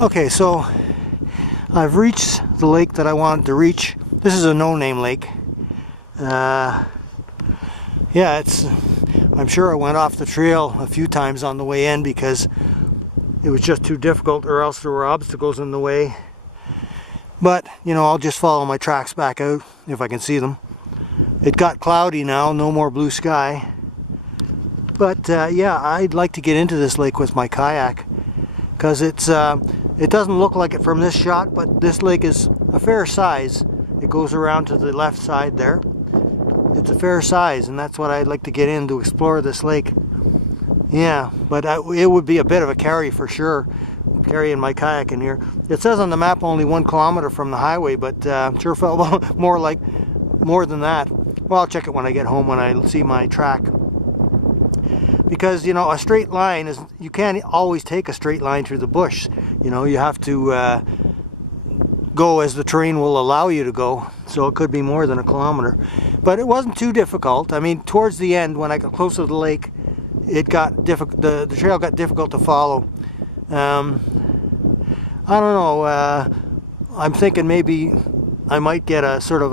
Okay, so I've reached the lake that I wanted to reach. This is a no-name lake. Yeah, I'm sure I went off the trail a few times on the way in because it was just too difficult, or else there were obstacles in the way. But, you know, I'll just follow my tracks back out if I can see them. It got cloudy now, no more blue sky. But yeah, I'd like to get into this lake with my kayak because it doesn't look like it from this shot, but this lake is a fair size. It goes around to the left side there. It's a fair size, and that's what I'd like to get in to explore this lake. Yeah, but it would be a bit of a carry for sure, carrying my kayak in here. It says on the map only 1 kilometer from the highway, but sure felt more than that. Well, I'll check it when I get home, when I see my track. Because, you know, a straight line is, you can't always take a straight line through the bush. You know, you have to go as the terrain will allow you to go. So it could be more than 1 kilometer. But it wasn't too difficult. I mean, towards the end, when I got close to the lake, it got difficult. The trail got difficult to follow. I don't know. I'm thinking maybe I might get a sort of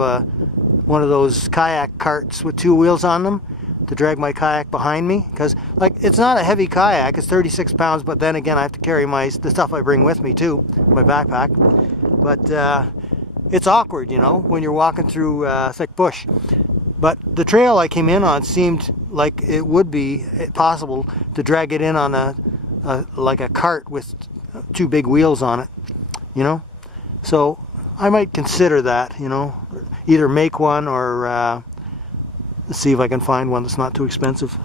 one of those kayak carts with 2 wheels on them to drag my kayak behind me, because like it's not a heavy kayak, it's 36 pounds, but then again I have to carry the stuff I bring with me too, my backpack. But it's awkward, you know, when you're walking through thick bush. But the trail I came in on seemed like it would be possible to drag it in on like a cart with 2 big wheels on it, you know. So I might consider that, you know, either make one or see if I can find one that's not too expensive.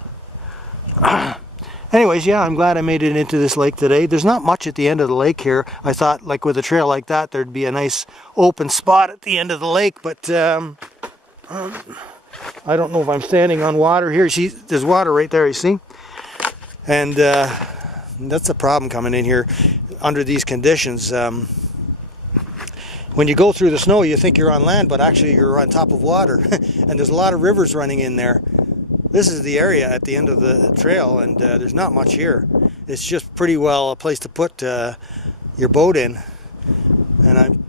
Anyways, yeah, I'm glad I made it into this lake today. There's not much at the end of the lake here. I thought, like with a trail like that, there'd be a nice open spot at the end of the lake, but I don't know if I'm standing on water here. There's water right there, you see? And that's the problem coming in here under these conditions. When you go through the snow, you think you're on land, but actually you're on top of water. And there's a lot of rivers running in there. This is the area at the end of the trail, and there's not much here. It's just pretty well a place to put your boat in. And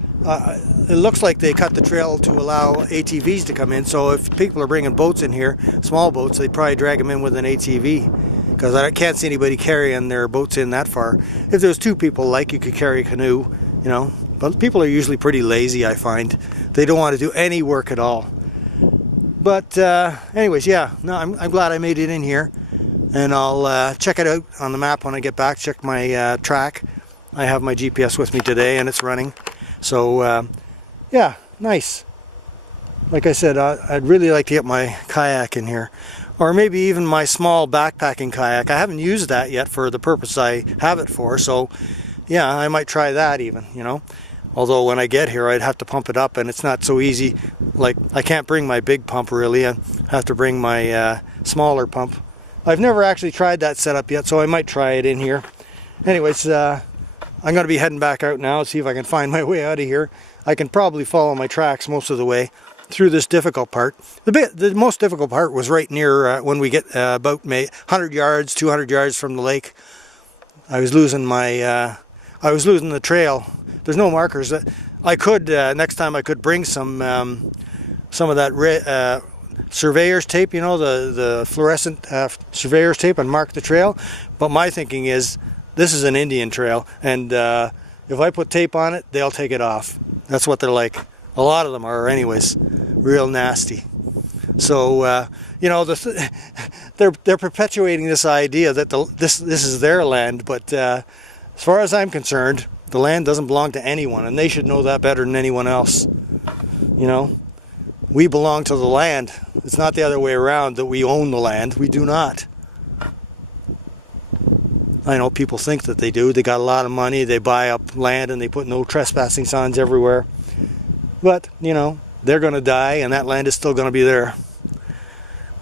it looks like they cut the trail to allow ATVs to come in, so if people are bringing boats in here, small boats, they'd probably drag them in with an ATV. Because I can't see anybody carrying their boats in that far. If there's 2 people, like, you could carry a canoe, you know. But people are usually pretty lazy, I find. They don't want to do any work at all. But anyways, yeah, no, I'm glad I made it in here. And I'll check it out on the map when I get back, check my track. I have my GPS with me today and it's running. So yeah, nice. Like I said, I'd really like to get my kayak in here. Or maybe even my small backpacking kayak. I haven't used that yet for the purpose I have it for. So yeah, I might try that even, you know. Although when I get here, I'd have to pump it up, and it's not so easy. Like, I can't bring my big pump, really. I have to bring my smaller pump. I've never actually tried that setup yet, so I might try it in here. Anyways, I'm going to be heading back out now, see if I can find my way out of here. I can probably follow my tracks most of the way through this difficult part. The most difficult part was right near when we get about 100 yards, 200 yards from the lake. I was losing the trail. There's no markers. I could next time I could bring some of that surveyor's tape, you know, the fluorescent surveyor's tape, and mark the trail. But my thinking is, this is an Indian trail, and if I put tape on it, they'll take it off. That's what they're like. A lot of them are, anyways, real nasty. So you know, they're perpetuating this idea that this is their land, but as far as I'm concerned, the land doesn't belong to anyone, and they should know that better than anyone else. You know, we belong to the land. It's not the other way around, that we own the land. We do not. I know people think that they do. They got a lot of money, they buy up land, and they put no trespassing signs everywhere. But, you know, they're going to die, and that land is still going to be there.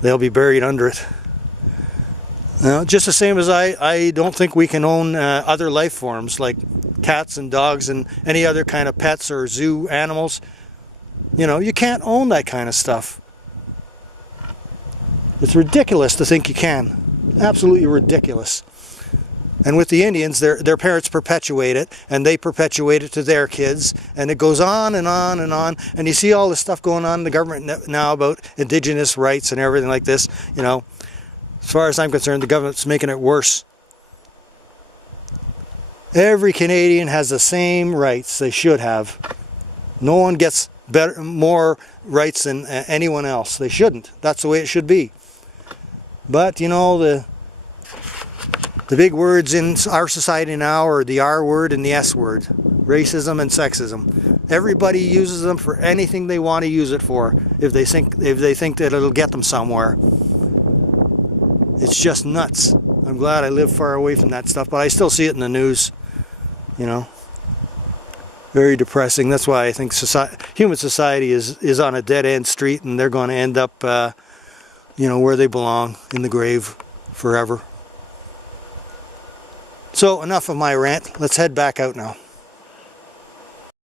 They'll be buried under it. Just the same as I don't think we can own other life forms like cats and dogs and any other kind of pets or zoo animals. You know, you can't own that kind of stuff. It's ridiculous to think you can. Absolutely ridiculous. And with the Indians, their parents perpetuate it, and they perpetuate it to their kids, and it goes on and on and on. And you see all this stuff going on in the government now about indigenous rights and everything like this. You know, as far as I'm concerned, the government's making it worse. Every Canadian has the same rights they should have. No one gets more rights than anyone else. They shouldn't. That's the way it should be. But, you know, the big words in our society now are the R word and the S word. Racism and sexism. Everybody uses them for anything they want to use it for, if they think that it'll get them somewhere. It's just nuts. I'm glad I live far away from that stuff, but I still see it in the news. You know, very depressing. That's why I think human society is on a dead-end street, and they're going to end up, you know, where they belong, in the grave forever. So enough of my rant. Let's head back out now.